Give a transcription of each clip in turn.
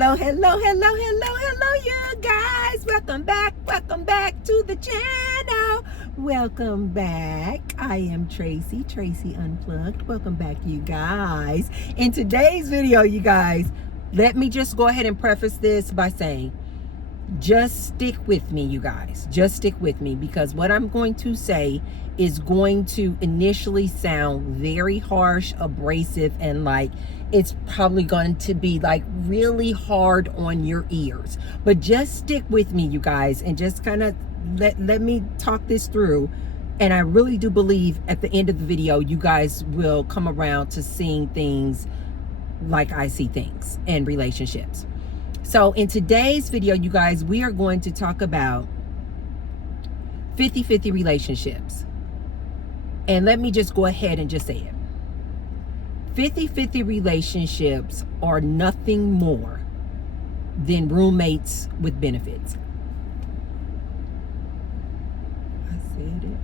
Hello, you guys. Welcome back to the channel. Welcome back. I am Tracy Unplugged. Welcome back, you guys. In today's video, you guys, let me just go ahead and preface this by saying, just stick with me, you guys. Just stick with me, because what I'm going to say is going to initially sound very harsh, abrasive, and like it's probably going to be like really hard on your ears. But just stick with me, you guys, and just kind of let me talk this through. And I really do believe at the end of the video, you guys will come around to seeing things like I see things in relationships. So in today's video, you guys, we are going to talk about 50-50 relationships. And let me just go ahead and just say it. 50-50 relationships are nothing more than roommates with benefits. I said it.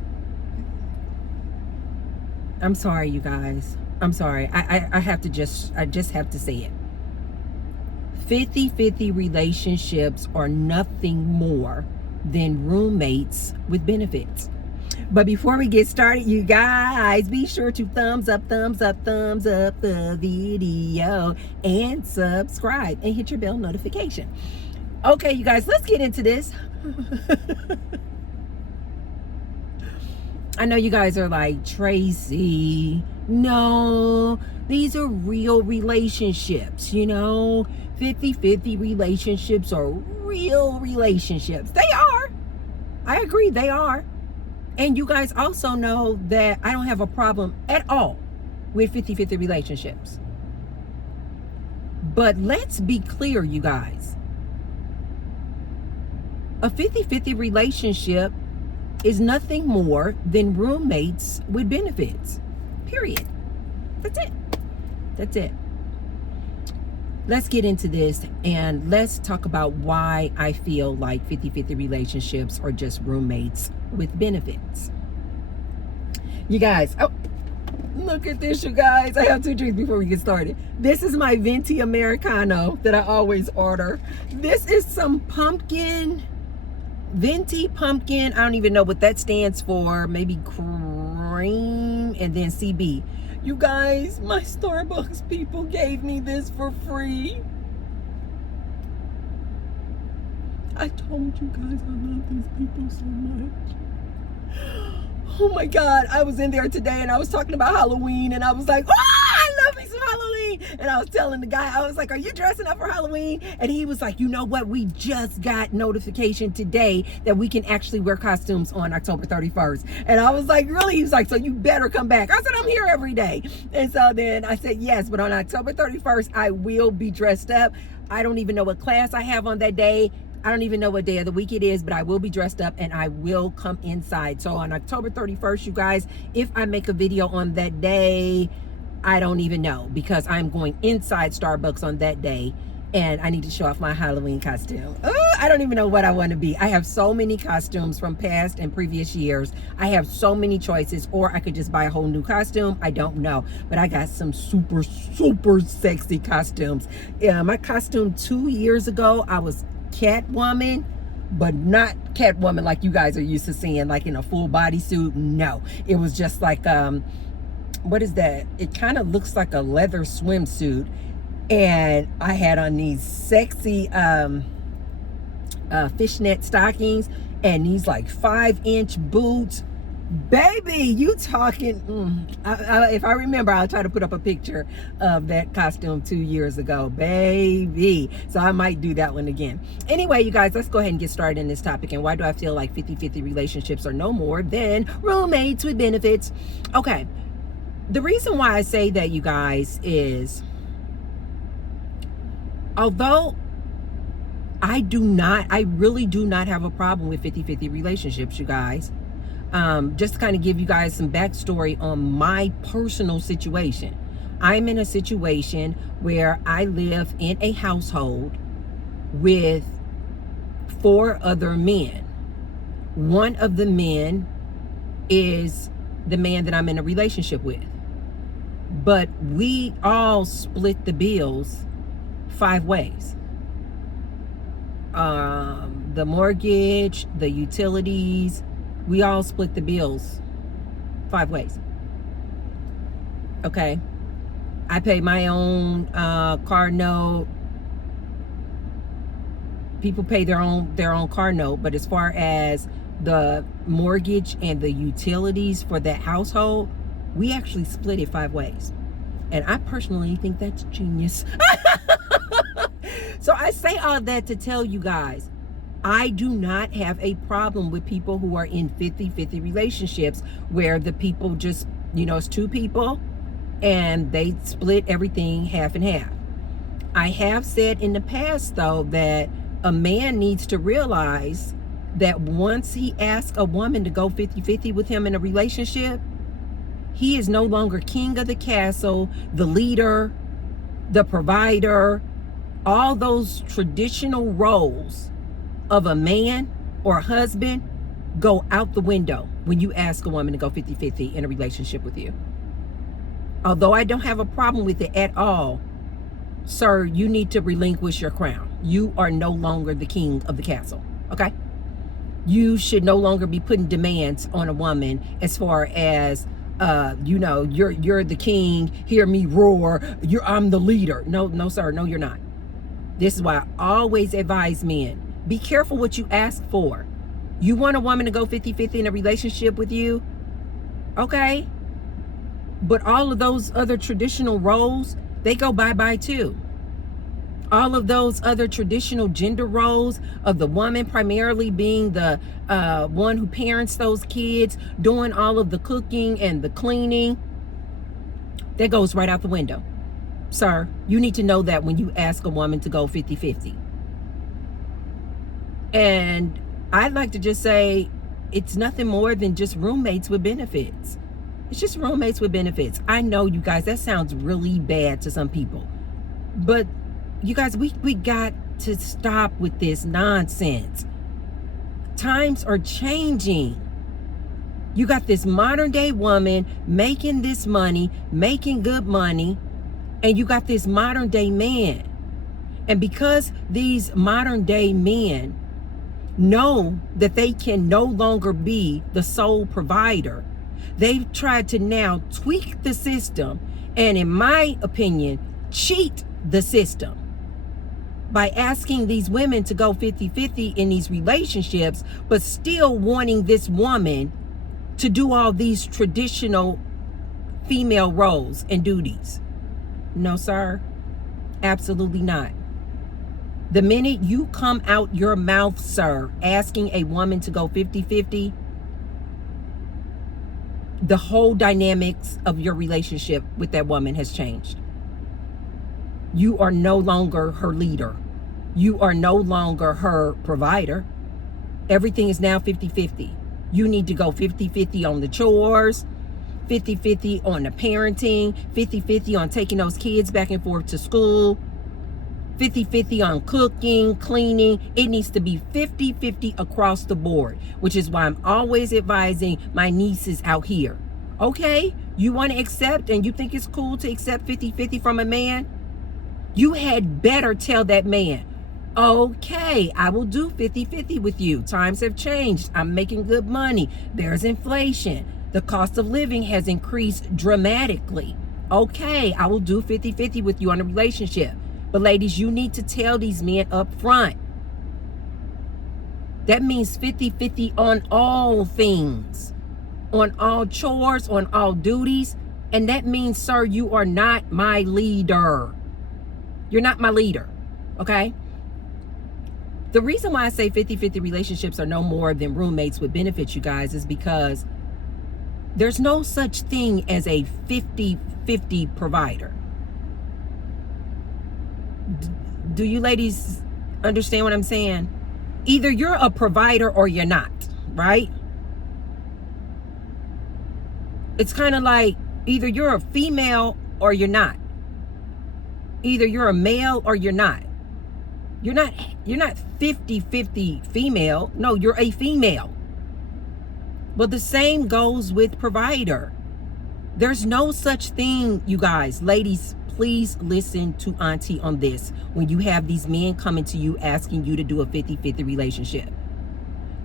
I'm sorry, you guys. I'm sorry. I just have to say it. 50-50 relationships are nothing more than roommates with benefits. But before we get started, you guys, be sure to thumbs up the video and subscribe and hit your bell notification. Okay, you guys, let's get into this. I know you guys are like, Tracy, no, these are real relationships, you know. 50-50 relationships are real relationships. They are. I agree, they are. And you guys also know that I don't have a problem at all with 50-50 relationships. But let's be clear, you guys. A 50-50 relationship is nothing more than roommates with benefits. Period. That's it. That's it. Let's get into this and let's talk about why I feel like 50-50 relationships are just roommates with benefits. You guys, oh, look at this, you guys. I have two drinks before we get started. This is my venti Americano that I always order. This is some pumpkin, venti pumpkin. I don't even know what that stands for. Maybe cream and then CB. You guys, my Starbucks people gave me this for free. I told you guys I love these people so much. Oh my God, I was in there today and I was talking about Halloween and I was like, oh, I love me some Halloween. And I was telling the guy, I was like, are you dressing up for Halloween? And he was like, you know what? We just got notification today that we can actually wear costumes on October 31st. And I was like, really? He was like, so you better come back. I said, I'm here every day. And so then I said, yes, but on October 31st, I will be dressed up. I don't even know what class I have on that day. I don't even know what day of the week it is, but I will be dressed up and I will come inside. So on October 31st, you guys, if I make a video on that day, I don't even know, because I'm going inside Starbucks on that day and I need to show off my Halloween costume. I don't even know what I want to be. I have so many costumes from past and previous years. I have so many choices, or I could just buy a whole new costume. I don't know, but I got some super sexy costumes. My costume 2 years ago, I was Catwoman, but not Catwoman like you guys are used to seeing, like in a full bodysuit. No, it was just like what is that? It kind of looks like a leather swimsuit, and I had on these sexy fishnet stockings and these like 5-inch boots. Baby, you talking? If I remember, I'll try to put up a picture of that costume 2 years ago, baby. So I might do that one again. Anyway, you guys, let's go ahead and get started in this topic. And why do I feel like 50-50 relationships are no more than roommates with benefits? Okay, the reason why I say that, you guys, is although I really do not have a problem with 50-50 relationships, you guys. Just to kind of give you guys some backstory on my personal situation. I'm in a situation where I live in a household with 4 other men. One of the men is the man that I'm in a relationship with. But we all split the bills 5 ways. the mortgage, the utilities, we all split the bills 5 ways. Okay. I pay my own car note. People pay their own car note, but as far as the mortgage and the utilities for that household, we actually split it 5 ways. And I personally think that's genius. So I say all that to tell you guys, I do not have a problem with people who are in 50-50 relationships where the people just, it's 2 people and they split everything half and half. I have said in the past, though, that a man needs to realize that once he asks a woman to go 50-50 with him in a relationship, he is no longer king of the castle, the leader, the provider. All those traditional roles of a man or a husband go out the window when you ask a woman to go 50-50 in a relationship with you. Although I don't have a problem with it at all, sir, you need to relinquish your crown. You are no longer the king of the castle, okay? You should no longer be putting demands on a woman as far as, you're the king, hear me roar, I'm the leader. No, sir, no, you're not. This is why I always advise men, be careful what you ask for. You want a woman to go 50-50 in a relationship with you? Okay. But all of those other traditional roles, they go bye-bye too. All of those other traditional gender roles of the woman primarily being the one who parents those kids, doing all of the cooking and the cleaning, that goes right out the window. Sir, you need to know that when you ask a woman to go 50-50. And I'd like to just say it's nothing more than just roommates with benefits. It's just roommates with benefits. I know, you guys, that sounds really bad to some people. But you guys, we got to stop with this nonsense. Times are changing. You got this modern day woman making this money, making good money, and you got this modern day man. And because these modern day men know that they can no longer be the sole provider, they've tried to now tweak the system and, in my opinion, cheat the system by asking these women to go 50-50 in these relationships, but still wanting this woman to do all these traditional female roles and duties. No, sir, absolutely not. The minute you come out your mouth, sir, asking a woman to go 50-50, the whole dynamics of your relationship with that woman has changed. You are no longer her leader. You are no longer her provider. Everything is now 50-50. You need to go 50-50 on the chores, 50-50 on the parenting, 50-50 on taking those kids back and forth to school, 50-50 on cooking, cleaning. It needs to be 50-50 across the board, which is why I'm always advising my nieces out here. Okay, you want to accept and you think it's cool to accept 50-50 from a man? You had better tell that man, okay, I will do 50-50 with you. Times have changed. I'm making good money. There's inflation. The cost of living has increased dramatically. Okay, I will do 50-50 with you on a relationship. But ladies, you need to tell these men up front. That means 50-50 on all things, on all chores, on all duties. And that means, sir, you are not my leader. You're not my leader, okay? The reason why I say 50-50 relationships are no more than roommates with benefits, you guys, is because there's no such thing as a 50-50 provider. Do you ladies understand what I'm saying? Either you're a provider or you're not, right? It's kind of like either you're a female or you're not. Either you're a male or you're not. You're not 50-50 female. No, you're a female. But the same goes with provider. There's no such thing, you guys, ladies, please listen to Auntie on this. When you have these men coming to you asking you to do a 50-50 relationship,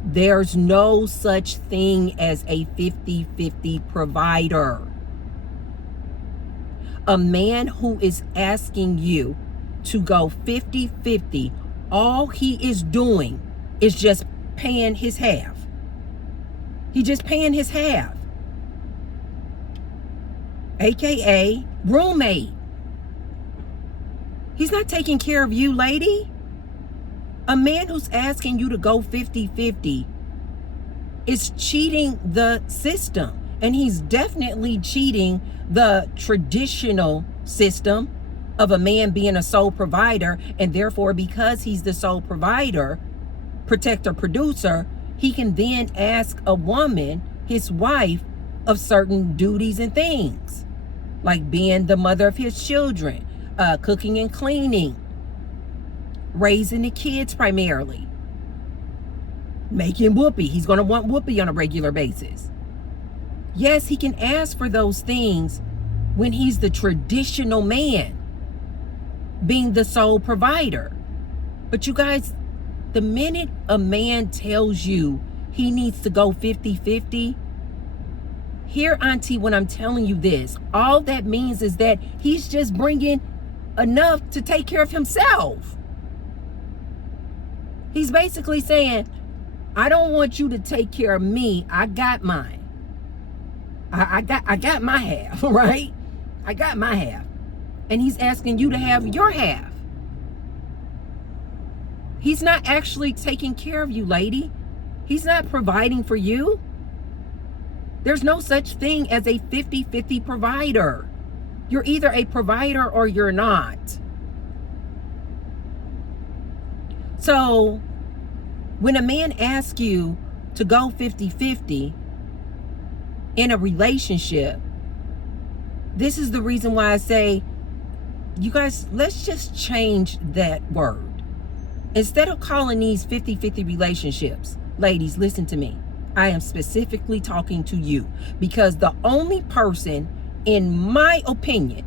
there's no such thing as a 50-50 provider. A man who is asking you to go 50-50, all he is doing is just paying his half. He just paying his half. AKA roommate. He's not taking care of you, lady. A man who's asking you to go 50-50 is cheating the system. And he's definitely cheating the traditional system of a man being a sole provider. And therefore, because he's the sole provider, protector, producer, he can then ask a woman, his wife, of certain duties and things. Like being the mother of his children, cooking and cleaning, raising the kids primarily, making whoopee. He's going to want whoopee on a regular basis. Yes, he can ask for those things when he's the traditional man, being the sole provider. But you guys, the minute a man tells you he needs to go 50-50, here, Auntie, when I'm telling you this, all that means is that he's just bringing enough to take care of himself. He's basically saying, I don't want you to take care of me. I got mine. I got my half, right? I got my half. And he's asking you to have your half. He's not actually taking care of you, lady. He's not providing for you. There's no such thing as a 50-50 provider. You're either a provider or you're not. So when a man asks you to go 50-50 in a relationship, this is the reason why I say, you guys, let's just change that word. Instead of calling these 50-50 relationships, ladies, listen to me. I am specifically talking to you, because the only person, in my opinion,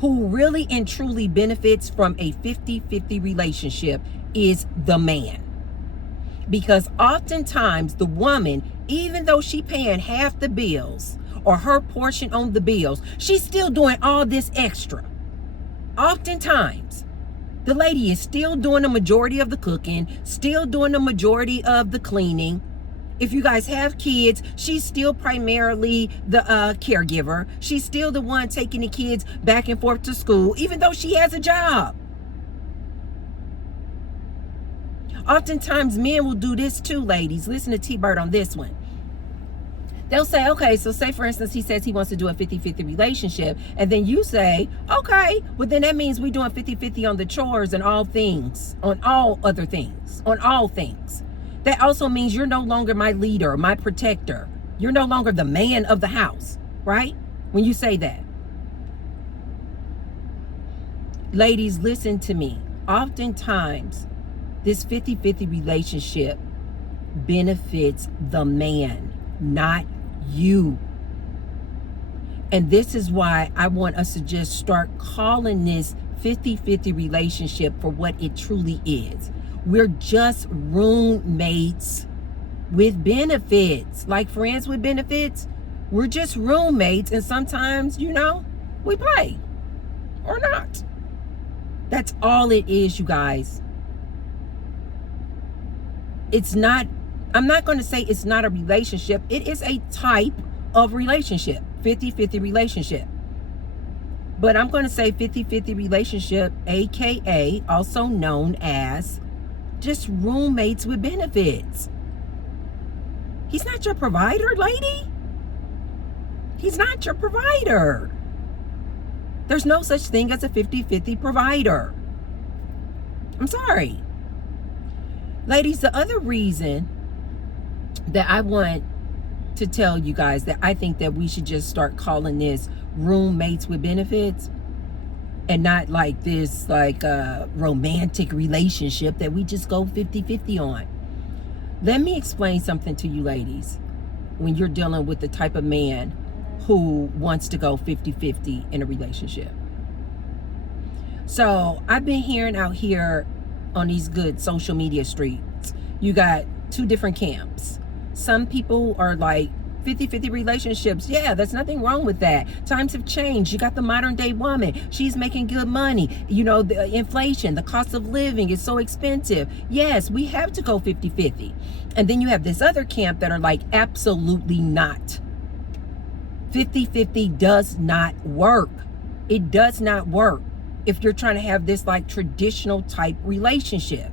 who really and truly benefits from a 50-50 relationship is the man. Because oftentimes the woman, even though she paying half the bills or her portion on the bills, she's still doing all this extra. Oftentimes, the lady is still doing the majority of the cooking, still doing the majority of the cleaning. If you guys have kids, she's still primarily the caregiver. She's still the one taking the kids back and forth to school, even though she has a job. Oftentimes, men will do this too, ladies. Listen to T-Bird on this one. They'll say, okay, so say, for instance, he says he wants to do a 50-50 relationship. And then you say, okay, well, then that means we're doing 50-50 on the chores and all things, on all other things, on all things. That also means you're no longer my leader, my protector. You're no longer the man of the house, right? When you say that. Ladies, listen to me. Oftentimes, this 50-50 relationship benefits the man, not you. And this is why I want us to just start calling this 50-50 relationship for what it truly is. We're just roommates with benefits, like friends with benefits. We're just roommates, and sometimes, you know, we play or not. That's all it is, you guys. It's not, I'm not going to say it's not a relationship. It is a type of relationship, 50-50 relationship. But I'm going to say 50-50 relationship, AKA also known as just roommates with benefits. He's not your provider, lady. He's not your provider. There's no such thing as a 50-50 provider. I'm sorry. Ladies, the other reason that I want to tell you guys that I think that we should just start calling this roommates with benefits, and not like this like romantic relationship that we just go 50-50 on. Let me explain something to you ladies when you're dealing with the type of man who wants to go 50-50 in a relationship. So I've been hearing out here on these good social media streets, you got two different camps. Some people are like 50-50 relationships. Yeah, there's nothing wrong with that. Times have changed. You got the modern day woman. She's making good money. You know, the inflation, the cost of living is so expensive. Yes, we have to go 50-50. And then you have this other camp that are like, absolutely not. 50-50 does not work. It does not work if you're trying to have this like traditional type relationship.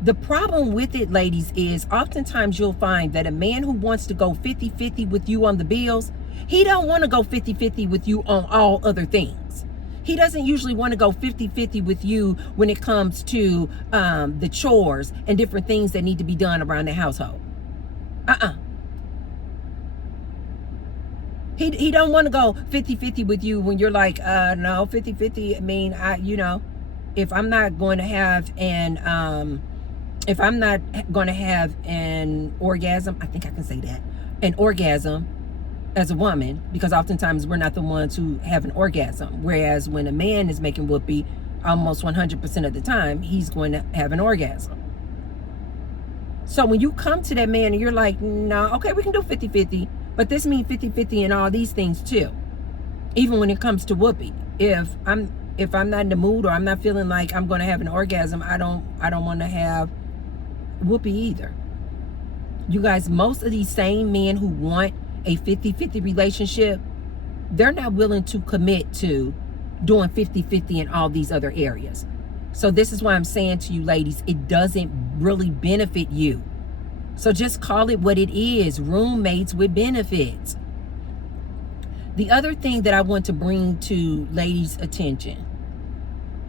The problem with it, ladies, is oftentimes you'll find that a man who wants to go 50-50 with you on the bills, he don't want to go 50-50 with you on all other things. He doesn't usually want to go 50-50 with you when it comes to the chores and different things that need to be done around the household. He don't want to go 50-50 with you when you're like, no, 50-50. I mean, if I'm not going to have an orgasm, I think I can say that, an orgasm as a woman, because oftentimes we're not the ones who have an orgasm. Whereas when a man is making whoopee, almost 100% of the time, he's going to have an orgasm. So when you come to that man and you're like, no, okay, we can do 50-50, but this means 50-50 in all these things too. Even when it comes to whoopee. If I'm not in the mood or I'm not feeling like I'm going to have an orgasm, I don't want to have whoopee either. You guys, most of these same men who want a 50-50 relationship, they're not willing to commit to doing 50-50 in all these other areas. So this is why I'm saying to you ladies, it doesn't really benefit you. So just call it what it is, roommates with benefits. The other thing that I want to bring to ladies' attention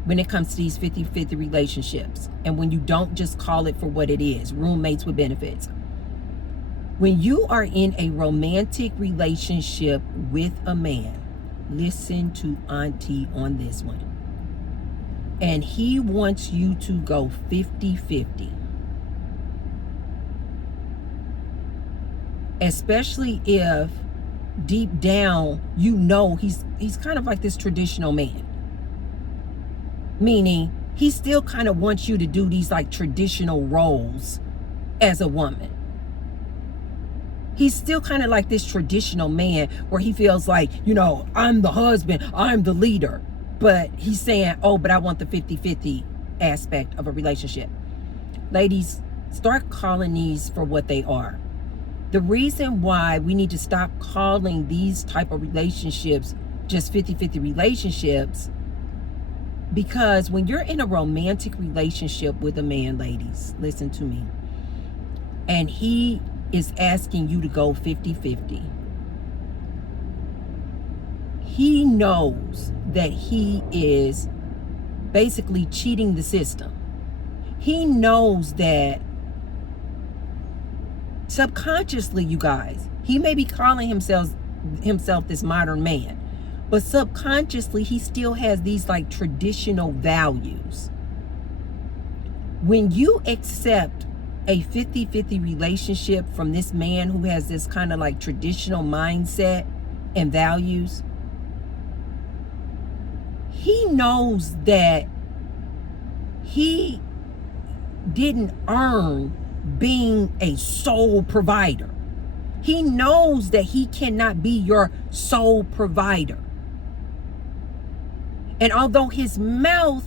when it comes to these 50-50 relationships, and when you don't just call it for what it is, roommates with benefits. When you are in a romantic relationship with a man, listen to Auntie on this one, and he wants you to go 50-50, especially if deep down you know he's kind of like this traditional man, meaning he still kind of wants you to do these like traditional roles as a woman. He's still kind of like this traditional man where he feels like, I'm the husband, I'm the leader, but he's saying, oh, but I want the 50-50 aspect of a relationship. Ladies, start calling these for what they are. The reason why we need to stop calling these type of relationships just 50-50 relationships, because when you're in a romantic relationship with a man, ladies, listen to me, and he is asking you to go 50-50, he knows that he is basically cheating the system. He knows that subconsciously, you guys, he may be calling himself this modern man, but subconsciously he still has these like traditional values. When you accept a 50-50 relationship from this man who has this kind of like traditional mindset and values, he knows that he didn't earn being a sole provider. He knows that he cannot be your sole provider. And although his mouth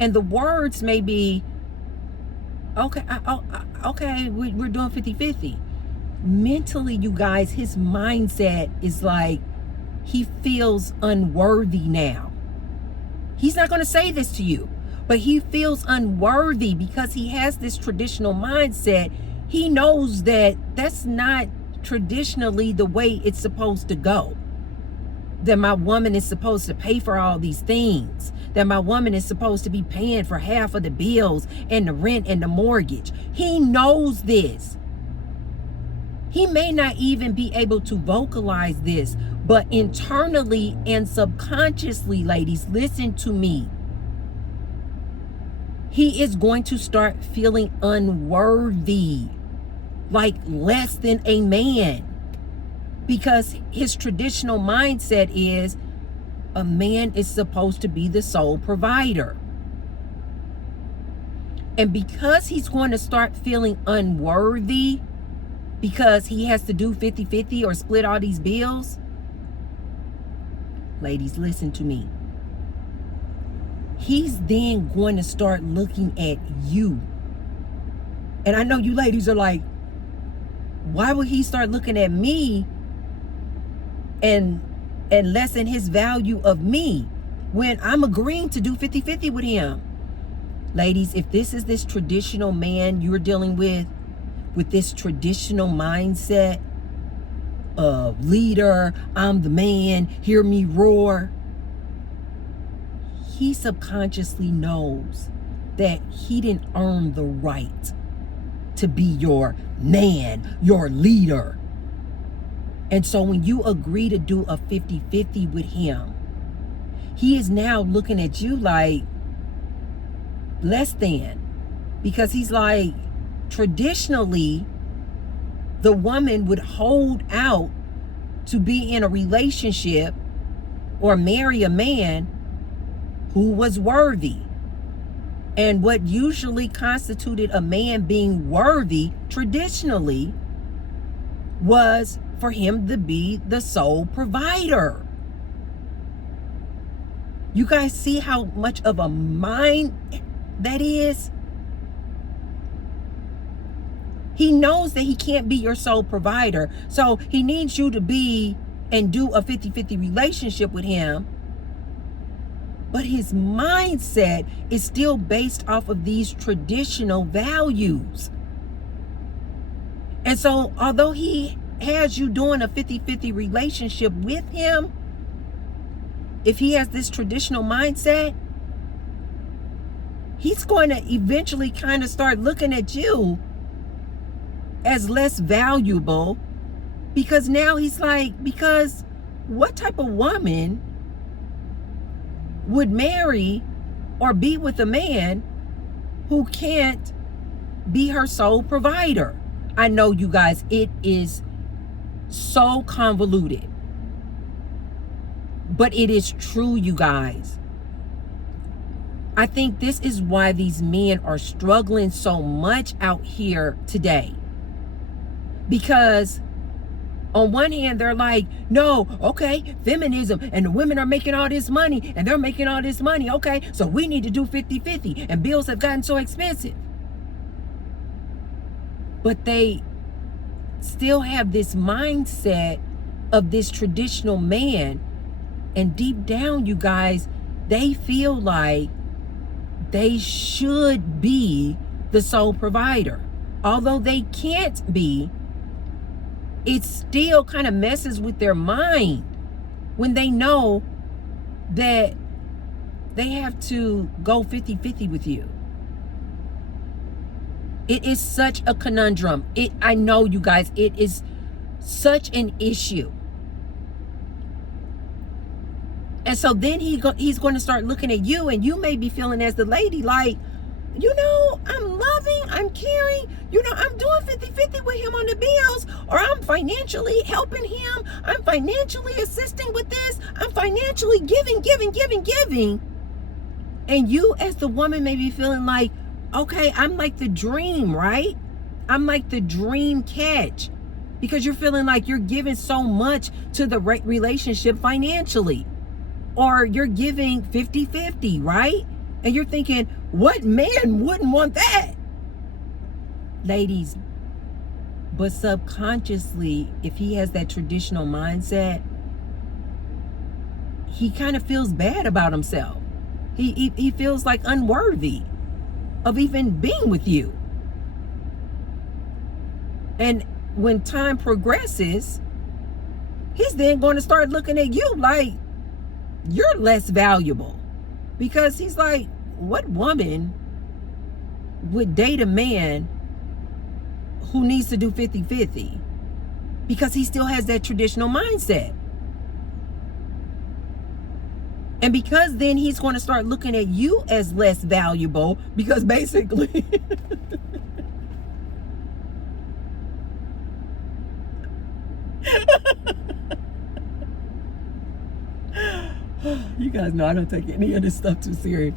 and the words may be, okay, we're doing 50-50. Mentally, you guys, his mindset is like, he feels unworthy now. He's not going to say this to you, but he feels unworthy because he has this traditional mindset. He knows that that's not traditionally the way it's supposed to go. That my woman is supposed to pay for all these things. That my woman is supposed to be paying for half of the bills and the rent and the mortgage. He knows this. He may not even be able to vocalize this, but internally and subconsciously, ladies, listen to me. He is going to start feeling unworthy, like less than a man, because his traditional mindset is, a man is supposed to be the sole provider. And because he's going to start feeling unworthy because he has to do 50-50 or split all these bills, ladies, listen to me. He's then going to start looking at you. And I know you ladies are like, why would he start looking at me and lessen his value of me when I'm agreeing to do 50-50 with him? Ladies, if this is this traditional man you're dealing with this traditional mindset of leader, I'm the man, hear me roar, he subconsciously knows that he didn't earn the right to be your man, your leader. And so when you agree to do a 50-50 with him, he is now looking at you like less than, because he's like, traditionally, the woman would hold out to be in a relationship or marry a man who was worthy. And what usually constituted a man being worthy traditionally was for him to be the sole provider. You guys see how much of a mind that is? He knows that he can't be your sole provider. So he needs you to be and do a 50-50 relationship with him. But his mindset is still based off of these traditional values. And so although he has you doing a 50-50 relationship with him, if he has this traditional mindset, he's going to eventually kind of start looking at you as less valuable, because now he's like, because what type of woman would marry or be with a man who can't be her sole provider? I know, you guys, it is so convoluted, but it is true, you guys. I think this is why these men are struggling so much out here today. Because on one hand, they're like, no, okay, feminism, and the women are making all this money, and they're making all this money, okay, so we need to do 50-50, and bills have gotten so expensive. But they still have this mindset of this traditional man, and deep down, you guys, they feel like they should be the sole provider. Although they can't be, it still kind of messes with their mind when they know that they have to go 50-50 with you. It is such a conundrum. I know, you guys, it is such an issue. And so then he's going to start looking at you, and you may be feeling as the lady like, you know, I'm loving, I'm caring, you know, I'm doing 50-50 with him on the bills, or I'm financially helping him, I'm financially assisting with this, I'm financially giving. And you as the woman may be feeling like, okay, I'm like the dream, right? I'm like the dream catch, because you're feeling like you're giving so much to the relationship financially, or you're giving 50-50, right? And you're thinking, what man wouldn't want that? Ladies, but subconsciously, if he has that traditional mindset, he kind of feels bad about himself. He feels like unworthy of even being with you. And when time progresses, he's then going to start looking at you like you're less valuable, because he's like, what woman would date a man who needs to do 50-50? Because he still has that traditional mindset. And because then he's going to start looking at you as less valuable, because basically You guys know I don't take any of this stuff too serious.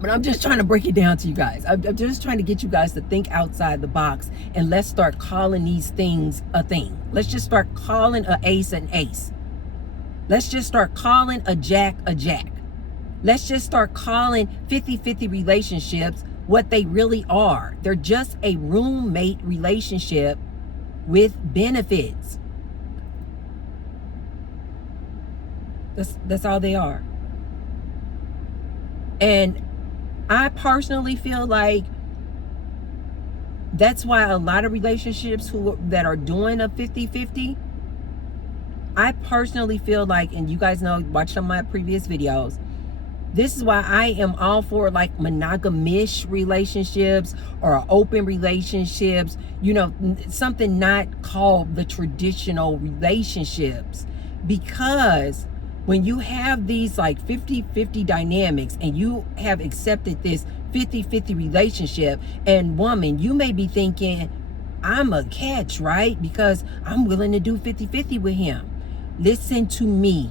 But I'm just trying to break it down to you guys. I'm just trying to get you guys to think outside the box, and let's start calling these things a thing. Let's just start calling an ace an ace. Let's just start calling a jack a jack. Let's just start calling 50-50 relationships what they really are. They're just a roommate relationship with benefits. That's all they are. And I personally feel like that's why a lot of relationships that are doing a 50-50, I personally feel like, and you guys know, watch some of my previous videos, this is why I am all for like monogamish relationships or open relationships, you know, something not called the traditional relationships. Because when you have these like 50-50 dynamics and you have accepted this 50-50 relationship, and woman, you may be thinking, I'm a catch, right? Because I'm willing to do 50-50 with him. Listen to me.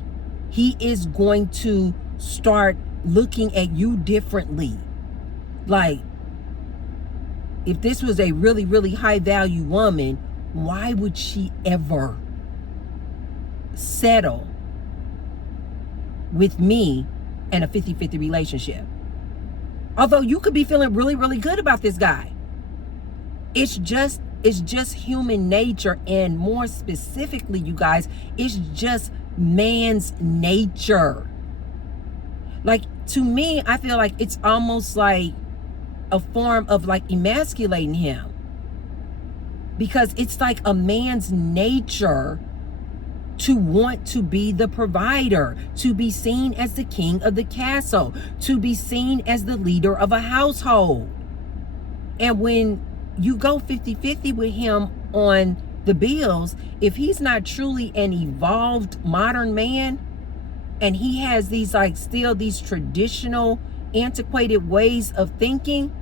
He is going to start looking at you differently. Like, if this was a really, really high value woman, why would she ever settle with me in a 50-50 relationship? Although you could be feeling really, really good about this guy. It's just human nature, and more specifically, you guys, it's just man's nature. Like, to me, I feel like it's almost like a form of like emasculating him, because it's like a man's nature to want to be the provider, to be seen as the king of the castle, to be seen as the leader of a household. And when you go 50-50 with him on the bills, if he's not truly an evolved modern man, and he has these like still these traditional antiquated ways of thinking,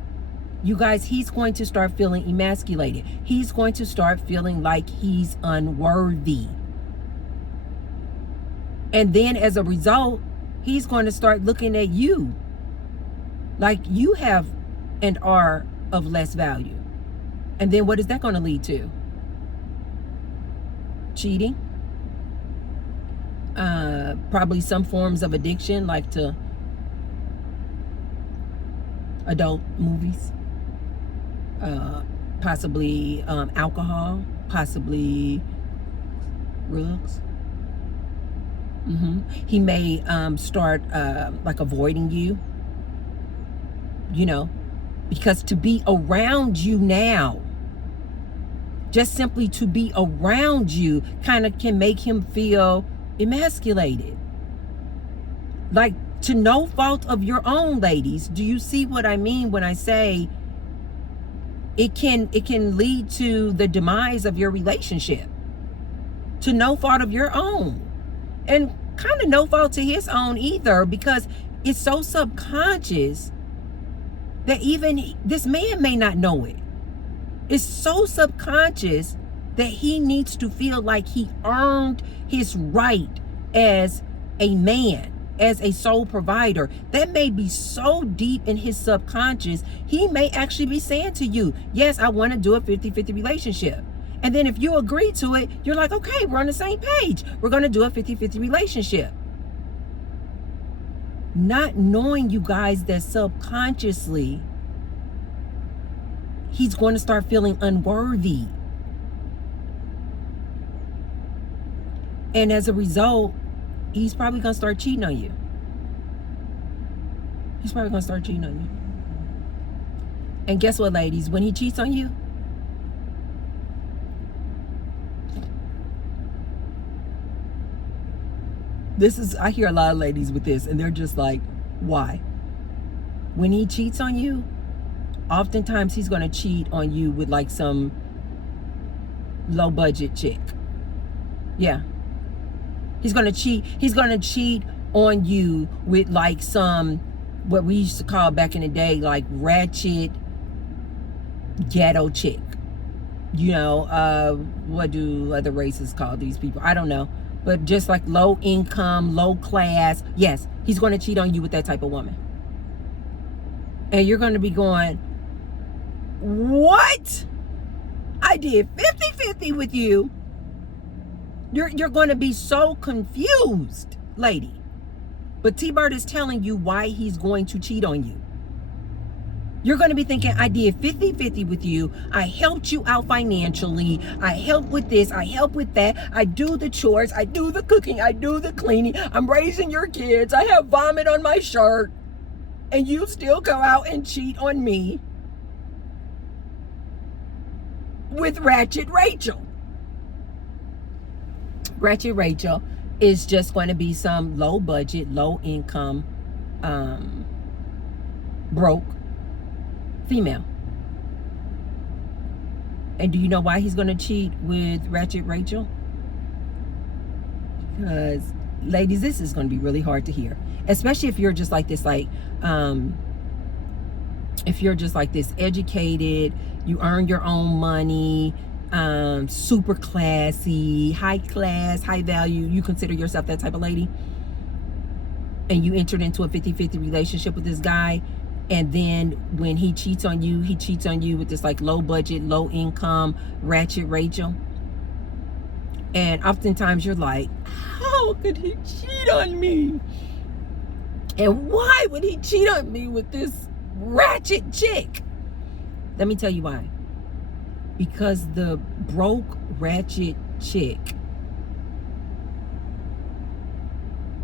you guys, he's going to start feeling emasculated. He's going to start feeling like he's unworthy. And then as a result, he's going to start looking at you like you have and are of less value. And then what is that going to lead to? Cheating. Probably some forms of addiction, like to adult movies, possibly alcohol, possibly drugs. He may start like avoiding you, you know, because to be around you now, just simply to be around you kind of can make him feel emasculated. Like, to no fault of your own, ladies. Do you see what I mean when I say it can lead to the demise of your relationship? To no fault of your own. And kind of no fault to his own either, because it's so subconscious that even this man may not know it. It's so subconscious that he needs to feel like he earned his right as a man, as a sole provider. That may be so deep in his subconscious, he may actually be saying to you, yes, I want to do a 50-50 relationship. And then if you agree to it, you're like, okay, we're on the same page. We're going to do a 50-50 relationship. Not knowing, you guys, that subconsciously he's going to start feeling unworthy. And as a result, he's probably going to start cheating on you. He's probably going to start cheating on you. And guess what, ladies? When he cheats on you, I hear a lot of ladies with this, and they're just like, why? When he cheats on you, oftentimes he's going to cheat on you with like some low budget chick. Yeah. He's going to cheat on you with like some, what we used to call back in the day, like ratchet ghetto chick. You know, what do other races call these people? I don't know. but just like low income, low class, yes, he's going to cheat on you with that type of woman. And you're going to be going, what? I did 50-50 with you. You're going to be so confused, lady. But T-Bird is telling you why he's going to cheat on you. You're going to be thinking, I did 50-50 with you. I helped you out financially. I help with this. I help with that. I do the chores. I do the cooking. I do the cleaning. I'm raising your kids. I have vomit on my shirt. And you still go out and cheat on me with Ratchet Rachel. Ratchet Rachel is just going to be some low budget, low income, broke female. And do you know why he's going to cheat with Ratchet Rachel? Because, ladies, this is going to be really hard to hear. Especially if you're just like this, if you're just like this educated, you earn your own money, super classy, high class, high value, you consider yourself that type of lady, and you entered into a 50-50 relationship with this guy, and then when he cheats on you with this like low budget, low income Ratchet Rachel. And oftentimes you're like, how could he cheat on me? And why would he cheat on me with this ratchet chick? Let me tell you why. Because the broke ratchet chick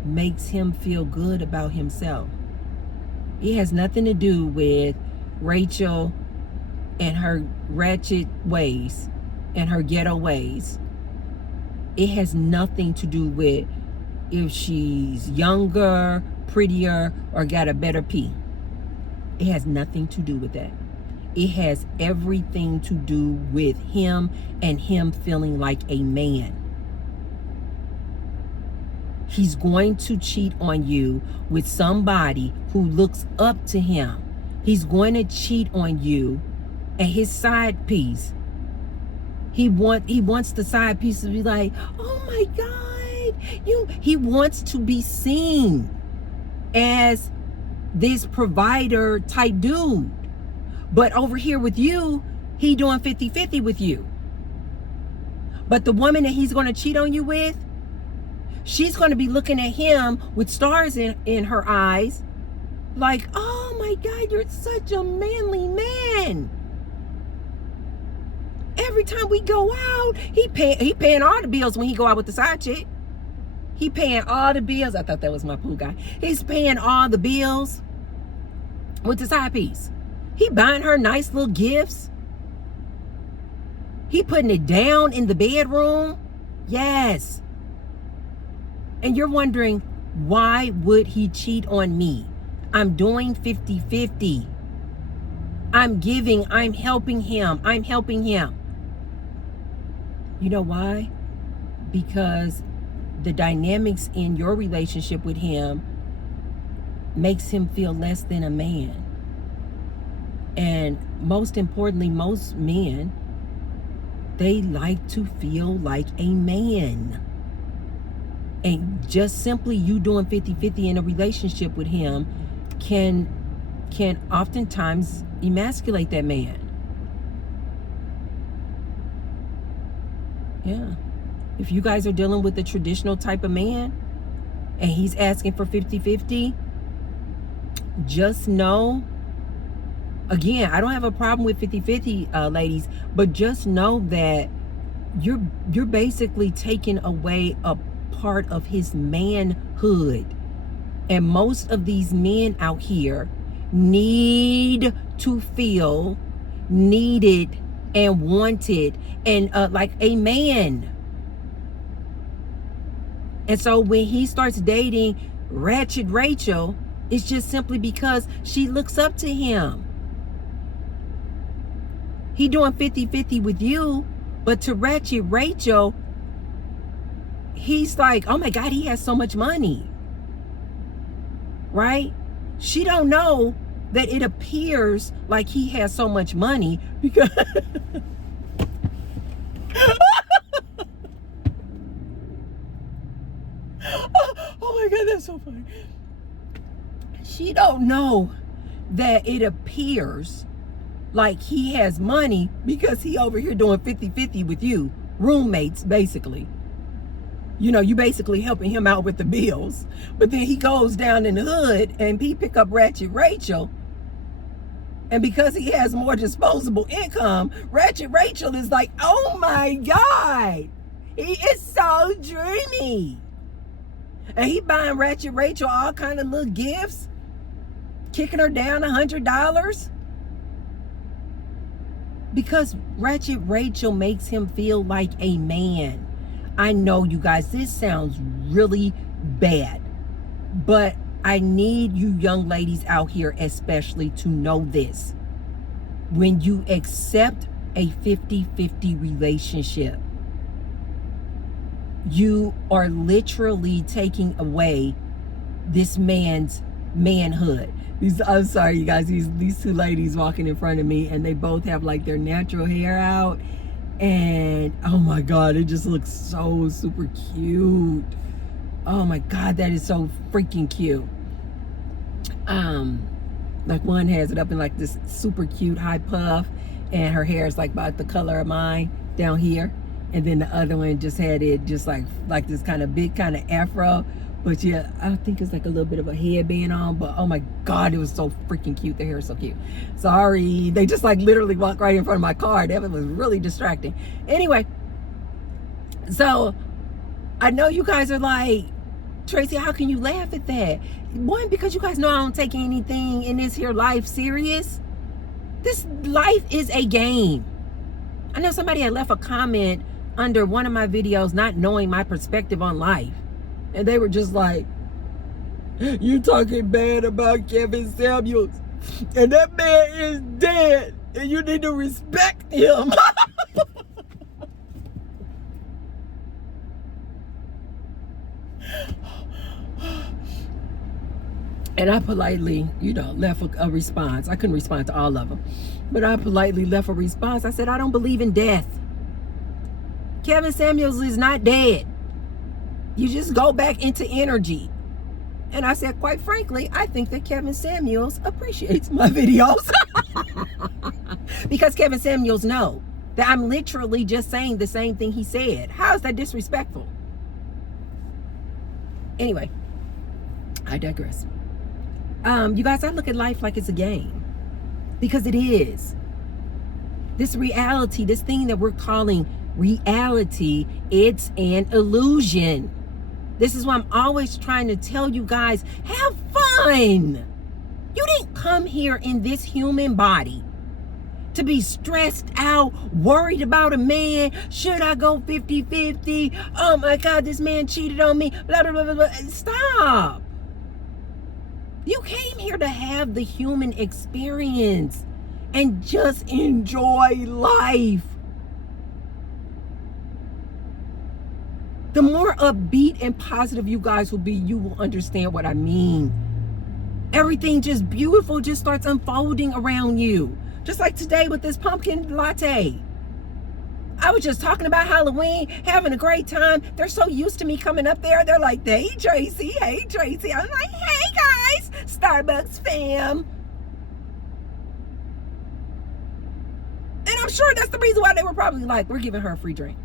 makes him feel good about himself. It has nothing to do with Rachel and her ratchet ways and her ghetto ways. It has nothing to do with if she's younger, prettier, or got a better P. It has nothing to do with that. It has everything to do with him and him feeling like a man. He's going to cheat on you with somebody who looks up to him. He's going to cheat on you and his side piece. He wants the side piece to be like, oh my God, he wants to be seen as this provider type dude. But over here with you, he doing 50-50 with you. But the woman that he's going to cheat on you with, she's going to be looking at him with stars in her eyes, like, oh my God, you're such a manly man. Every time we go out, he paying all the bills when he go out with the side chick. He paying all the bills. I thought that was my pool guy. He's paying all the bills with the side piece. He buying her nice little gifts. He putting it down in the bedroom. Yes. And you're wondering, why would he cheat on me? I'm doing 50-50. I'm giving, I'm helping him. You know why? Because the dynamics in your relationship with him makes him feel less than a man. And most importantly, most men, they like to feel like a man. And just simply you doing 50-50 in a relationship with him can oftentimes emasculate that man. Yeah. If you guys are dealing with a traditional type of man and he's asking for 50-50, just know, again, I don't have a problem with 50-50, ladies, but just know that you're basically taking away a part of his manhood. And most of these men out here need to feel needed and wanted and like a man. And so when he starts dating Ratchet Rachel, it's just simply because she looks up to him. He doing 50-50 with you, but to Ratchet Rachel, he's like, oh my God, he has so much money. Right? She don't know that it appears like he has so much money because Oh my God, that's so funny. She don't know that it appears like he has money because he over here doing 50-50 with you, roommates basically. You know, you basically helping him out with the bills. But then he goes down in the hood and he pick up Ratchet Rachel. And because he has more disposable income, Ratchet Rachel is like, oh my God, he is so dreamy. And he buying Ratchet Rachel all kind of little gifts, kicking her down $100. Because Ratchet Rachel makes him feel like a man. I know, you guys, this sounds really bad, but I need you young ladies out here especially to know this. When you accept a 50-50 relationship, you are literally taking away this man's manhood. I'm sorry, you guys, these two ladies walking in front of me, and they both have like their natural hair out. And oh my God, it just looks so super cute. Oh my God, that is so freaking cute. Like one has it up in like this super cute high puff, and her hair is like about the color of mine down here. And then the other one just had it just like this kind of big kind of afro. But yeah, I think it's like a little bit of a headband on, but oh my God, it was so freaking cute. Their hair is so cute. Sorry, they just like literally walked right in front of my car. That was really distracting. Anyway, so I know you guys are like, Tracy, how can you laugh at that? One, because you guys know I don't take anything in this here life serious. This life is a game. I know somebody had left a comment under one of my videos not knowing my perspective on life. And they were just like, you talking bad about Kevin Samuels, and that man is dead, and you need to respect him. And I politely, left a response. I couldn't respond to all of them, but I politely left a response. I said, I don't believe in death. Kevin Samuels is not dead. You just go back into energy. And I said, quite frankly, I think that Kevin Samuels appreciates my videos. Because Kevin Samuels knows that I'm literally just saying the same thing he said. How is that disrespectful? Anyway, I digress. You guys, I look at life like it's a game. Because it is. This reality, this thing that we're calling reality, it's an illusion. This is why I'm always trying to tell you guys, have fun. You didn't come here in this human body to be stressed out, worried about a man. Should I go 50-50? Oh my God, this man cheated on me. Blah, blah, blah, blah, blah. Stop. You came here to have the human experience and just enjoy life. The more upbeat and positive you guys will be, you will understand what I mean. Everything just beautiful just starts unfolding around you. Just like today with this pumpkin latte. I was just talking about Halloween, having a great time. They're so used to me coming up there. They're like, hey, Tracy, hey, Tracy. I'm like, hey, guys, Starbucks fam. And I'm sure that's the reason why they were probably like, we're giving her a free drink.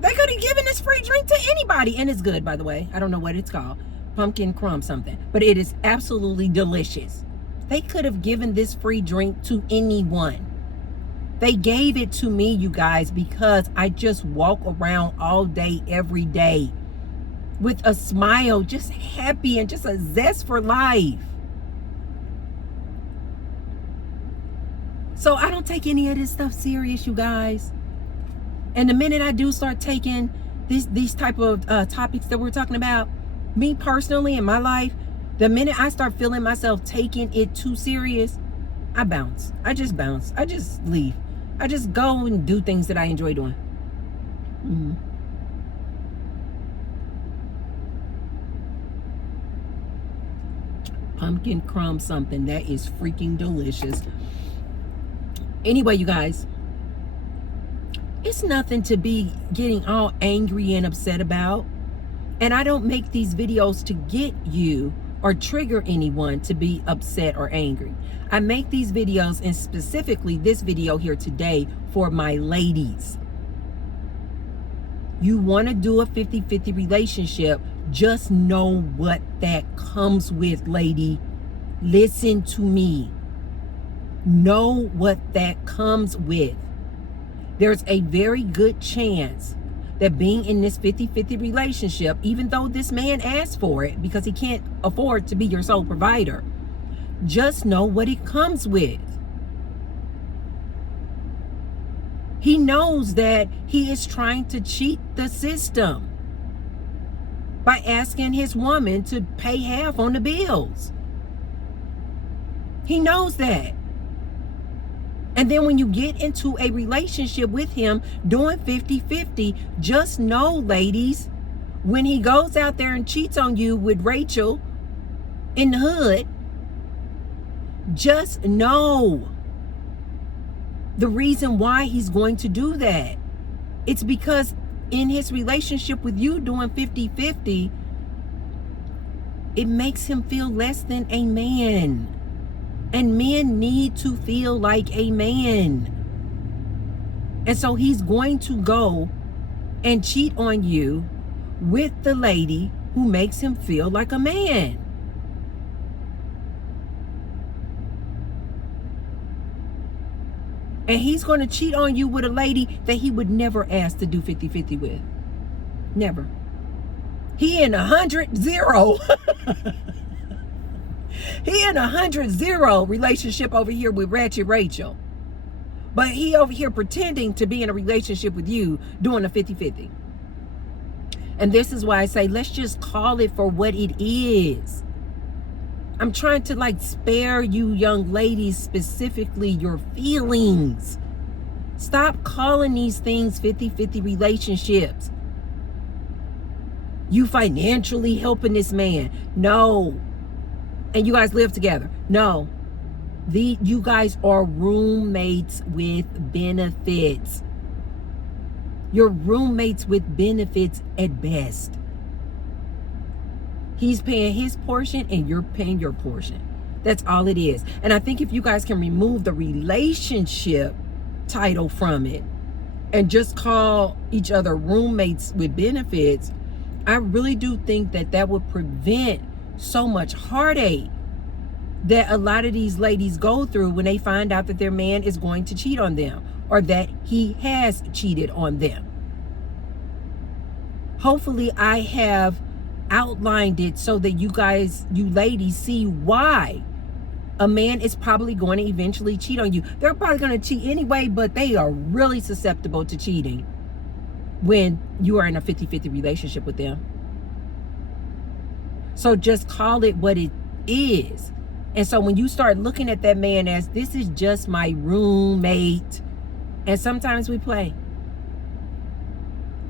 They could have given this free drink to anybody. And it's good, by the way. I don't know what it's called. Pumpkin crumb something. But it is absolutely delicious. They could have given this free drink to anyone. They gave it to me, you guys, because I just walk around all day, every day with a smile, just happy and just a zest for life. So I don't take any of this stuff serious, you guys. And the minute I do start taking these type of topics that we're talking about, me personally in my life, the minute I start feeling myself taking it too serious, I bounce. I just bounce. I just leave. I just go and do things that I enjoy doing. Mm-hmm. Pumpkin crumb something. That is freaking delicious. Anyway, you guys, it's nothing to be getting all angry and upset about. And I don't make these videos to get you or trigger anyone to be upset or angry. I make these videos, and specifically this video here today, for my ladies. You want to do a 50-50 relationship, just know what that comes with, lady. Listen to me. Know what that comes with. There's a very good chance that being in this 50-50 relationship, even though this man asked for it because he can't afford to be your sole provider, just know what it comes with. He knows that he is trying to cheat the system by asking his woman to pay half on the bills. He knows that. And then when you get into a relationship with him doing 50-50, just know, ladies, when he goes out there and cheats on you with Rachel in the hood, just know the reason why he's going to do that. It's because in his relationship with you doing 50-50, it makes him feel less than a man. And men need to feel like a man. And so he's going to go and cheat on you with the lady who makes him feel like a man. And he's going to cheat on you with a lady that he would never ask to do 50-50 with. Never. He in 100-0. He in 100-0 relationship over here with Ratchet Rachel. But he over here pretending to be in a relationship with you doing a 50-50. And this is why I say, let's just call it for what it is. I'm trying to spare you young ladies, specifically your feelings. Stop calling these things 50-50 relationships. You financially helping this man. No. And you guys live together. No. You guys are roommates with benefits. You're roommates with benefits at best. He's paying his portion and you're paying your portion. That's all it is. And I think if you guys can remove the relationship title from it and just call each other roommates with benefits, I really do think that that would prevent so much heartache that a lot of these ladies go through when they find out that their man is going to cheat on them or that he has cheated on them. Hopefully I have outlined it so that you ladies see why a man is probably going to eventually cheat on you. They're probably going to cheat anyway, but they are really susceptible to cheating when you are in a 50-50 relationship with them. So just call it what it is. And so when you start looking at that man as, this is just my roommate, and sometimes we play.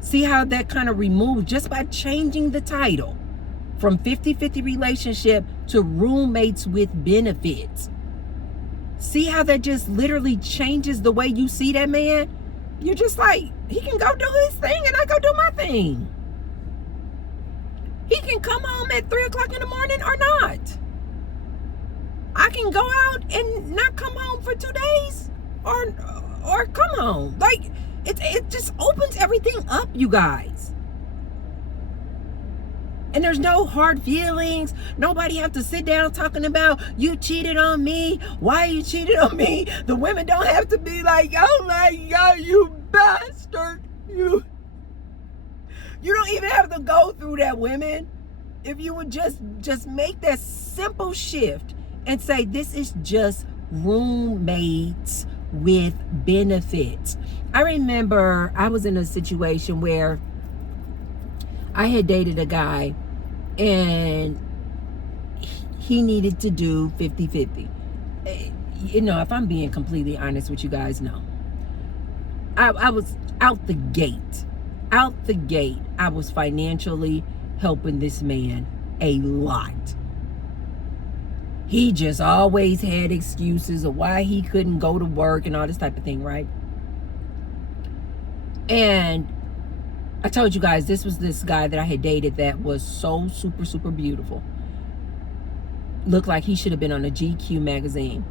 See how that kind of removes, just by changing the title from 50-50 relationship to roommates with benefits. See how that just literally changes the way you see that man? You're just like, he can go do his thing and I go do my thing. He can come home at 3 o'clock in the morning or not. I can go out and not come home for 2 days or come home. It just opens everything up, you guys. And there's no hard feelings. Nobody have to sit down talking about, you cheated on me. Why you cheated on me? The women don't have to be like, oh my God, you bastard. You don't even have to go through that, women. If you would just make that simple shift and say, this is just roommates with benefits. I remember I was in a situation where I had dated a guy and he needed to do 50-50. If I'm being completely honest with you guys, no. I was out the gate, I was financially helping this man a lot. He just always had excuses of why he couldn't go to work and all this type of thing, right? And I told you guys this was this guy that I had dated that was so super, super beautiful. Looked like he should have been on a GQ magazine.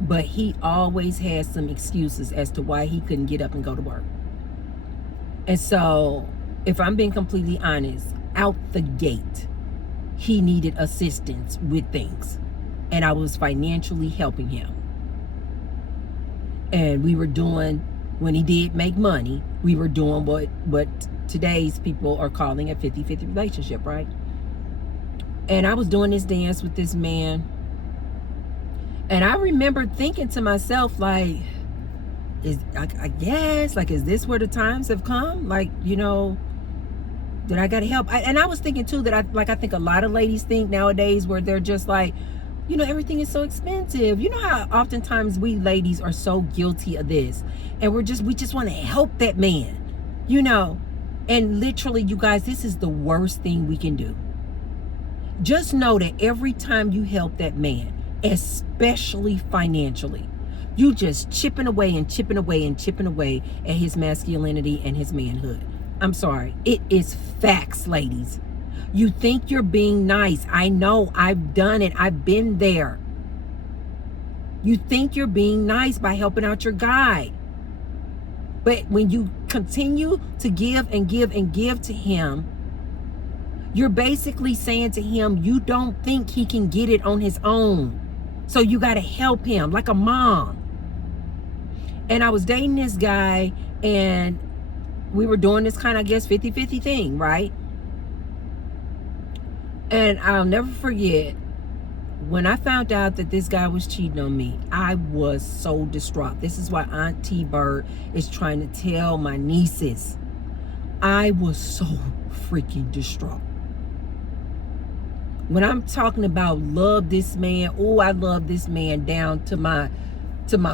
But he always had some excuses as to why he couldn't get up and go to work. And so, if I'm being completely honest, out the gate, he needed assistance with things. And I was financially helping him. And we were doing, when he did make money, we were doing what today's people are calling a 50-50 relationship, right? And I was doing this dance with this man. And I remember thinking to myself, like, I guess, like, is this where the times have come? Like, you know, that I got to help. And I was thinking too that I think a lot of ladies think nowadays where they're just like, you know, everything is so expensive. You know how oftentimes we ladies are so guilty of this, and we just want to help that man, you know. And literally, you guys, this is the worst thing we can do. Just know that every time you help that man, especially financially, you just chipping away and chipping away and chipping away at his masculinity and his manhood. I'm sorry. It is facts, ladies. You think you're being nice. I know. I've done it. I've been there. You think you're being nice by helping out your guy. But when you continue to give and give and give to him, you're basically saying to him, you don't think he can get it on his own. So you got to help him like a mom. And I was dating this guy, and we were doing this kind of, I guess, 50-50 thing, right? And I'll never forget, when I found out that this guy was cheating on me, I was so distraught. This is why Aunt T-Bird is trying to tell my nieces. I was so freaking distraught. When I'm talking about love this man, oh, I love this man down to my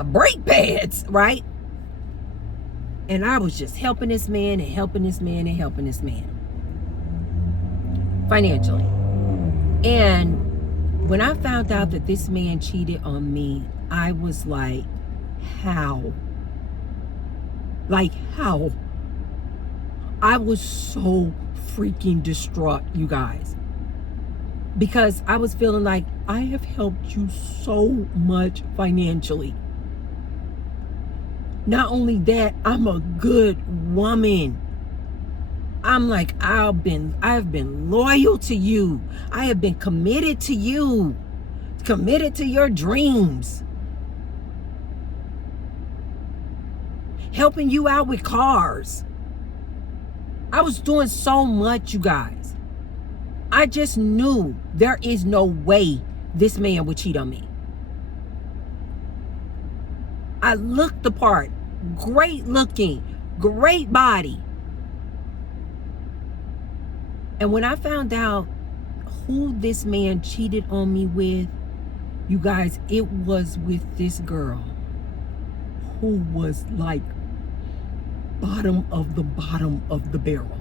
brake pads, right? And I was just helping this man and helping this man and helping this man financially. And when I found out that this man cheated on me, I was like, how? Like, how? I was so freaking distraught, you guys. Because I was feeling like I have helped you so much financially. Not only that, I'm a good woman. I'm like, I've been loyal to you. I have been committed to you. Committed to your dreams. Helping you out with cars. I was doing so much, you guys. I just knew there is no way this man would cheat on me. I looked the part. Great looking. Great body. And when I found out who this man cheated on me with, you guys, it was with this girl who was like bottom of the barrel.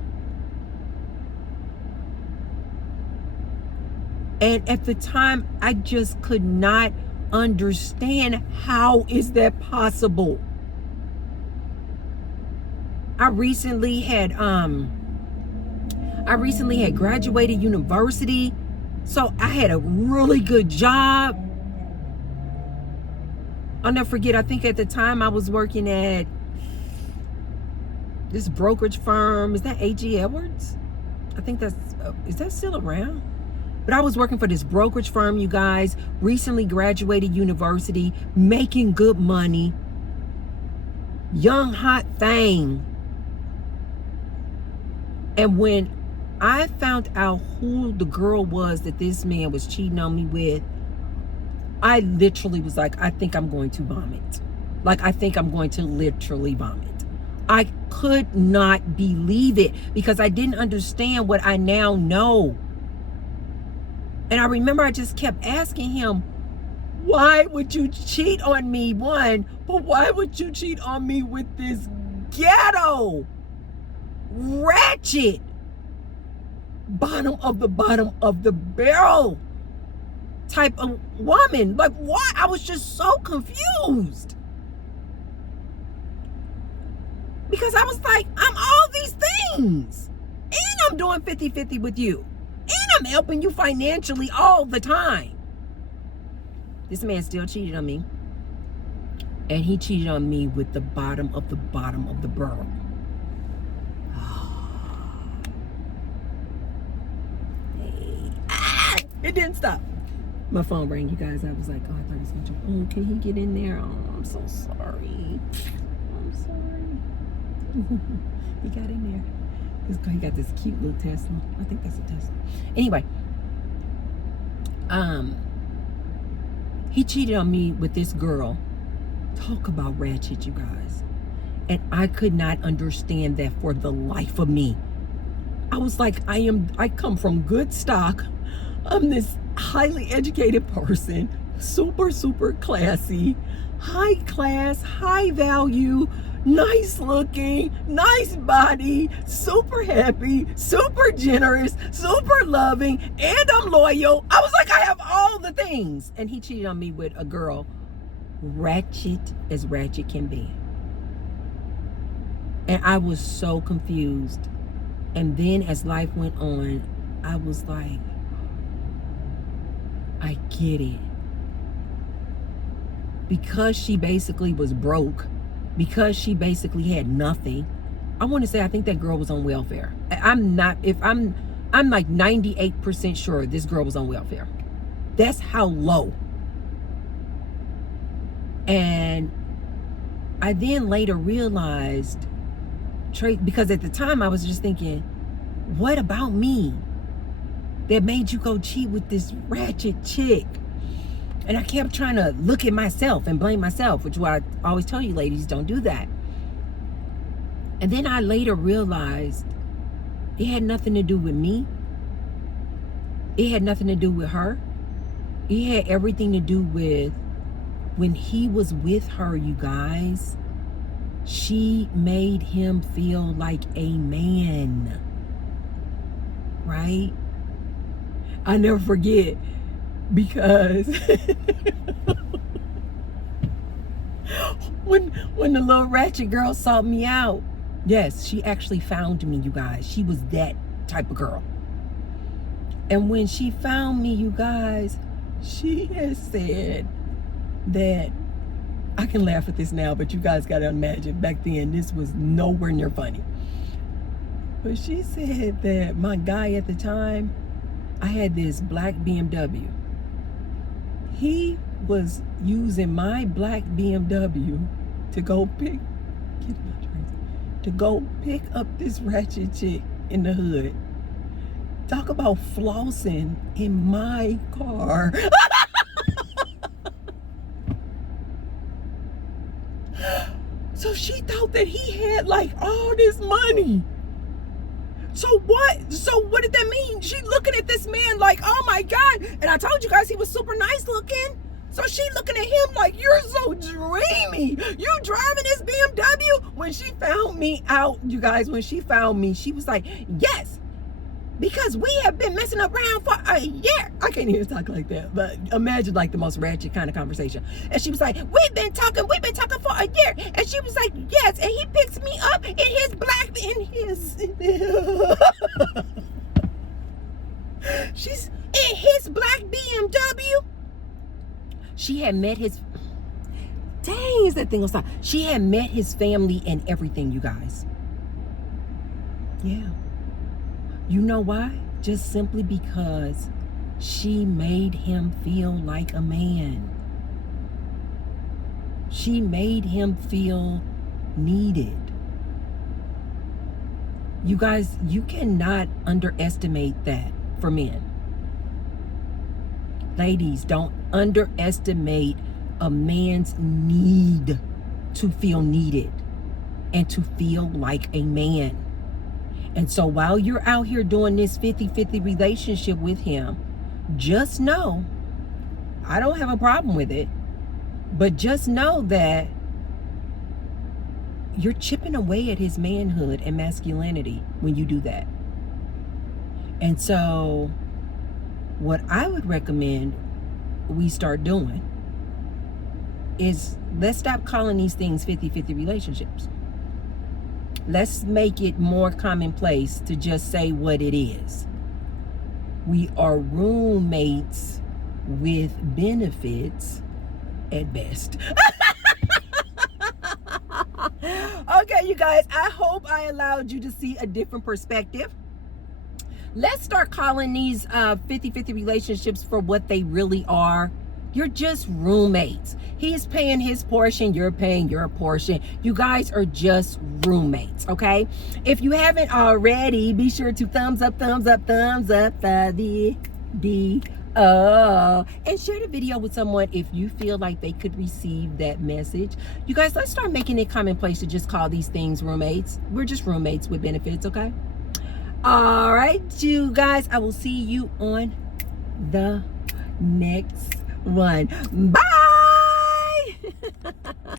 And at the time, I just could not understand, how is that possible? I recently had graduated university, so I had a really good job. I'll never forget, I think at the time I was working at this brokerage firm. Is that A.G. Edwards? I think is that still around? But I was working for this brokerage firm, you guys, recently graduated university, making good money, young hot thing. And when I found out who the girl was that this man was cheating on me with, I literally was like, I think I'm going to vomit. Like, I think I'm going to literally vomit. I could not believe it because I didn't understand what I now know. And I remember I just kept asking him, why would you cheat on me? One, but why would you cheat on me with this ghetto, ratchet, bottom of the barrel type of woman? Like, what? I was just so confused. Because I was like, I'm all these things. And I'm doing 50-50 with you. And I'm helping you financially all the time. This man still cheated on me. And he cheated on me with the bottom of the barrel. It didn't stop. My phone rang, you guys. I was like, oh, I thought he was going to jump. Oh, can he get in there? Oh, I'm so sorry. I'm sorry. He got in there. He got this cute little Tesla. I think that's a Tesla. Anyway, he cheated on me with this girl. Talk about ratchet, you guys. And I could not understand that for the life of me. I was like, I come from good stock. I'm this highly educated person, super classy, high class, high value, nice looking, nice body, super happy, super generous, super loving, and I'm loyal. I was like, I have all the things. And he cheated on me with a girl, ratchet as ratchet can be. And I was so confused. And then as life went on, I was like, I get it. Because she basically was broke, because she basically had nothing, I want to say I think that girl was on welfare. I'm like 98% sure this girl was on welfare. That's how low. And I then later realized, because at the time I was just thinking, what about me that made you go cheat with this ratchet chick? And I kept trying to look at myself and blame myself, which is why I always tell you ladies, don't do that. And then I later realized it had nothing to do with me. It had nothing to do with her. It had everything to do with when he was with her, you guys, she made him feel like a man, right? I never forget, because when the little ratchet girl sought me out, yes, she actually found me, you guys. She was that type of girl. And when she found me, you guys, she has said that, I can laugh at this now, but you guys got to imagine, back then, this was nowhere near funny. But she said that my guy at the time, I had this black BMW. He was using my black BMW to go pick up this ratchet chick in the hood. Talk about flossing in my car. So she thought that he had like all this money. So what did that mean? She looking at this man like, oh my God. And I told you guys he was super nice looking. So she looking at him like, you're so dreamy. You driving this BMW? When she found me out, you guys, when she found me, she was like, yes, because we have been messing around for a year. I can't even talk like that, but imagine like the most ratchet kind of conversation. And she was like, we've been talking for a year. And she was like, yes, and he picks me up in his black, she's in his black BMW. She had met his, dang, is that thing on stop? She had met his family and everything, you guys. Yeah. You know why? Just simply because she made him feel like a man. She made him feel needed. You guys, you cannot underestimate that for men. Ladies, don't underestimate a man's need to feel needed and to feel like a man. And so while you're out here doing this 50-50 relationship with him, just know, I don't have a problem with it, but just know that you're chipping away at his manhood and masculinity when you do that. And so what I would recommend we start doing is, let's stop calling these things 50-50 relationships. Let's make it more commonplace to just say what it is. We are roommates with benefits at best. Okay, you guys, I hope I allowed you to see a different perspective. Let's start calling these 50-50 relationships for what they really are. You're just roommates. He's paying his portion, you're paying your portion. You guys are just roommates, okay? If you haven't already, be sure to thumbs up the video. And share the video with someone if you feel like they could receive that message. You guys, let's start making it commonplace to just call these things roommates. We're just roommates with benefits, okay? All right, you guys, I will see you on the next one. Bye.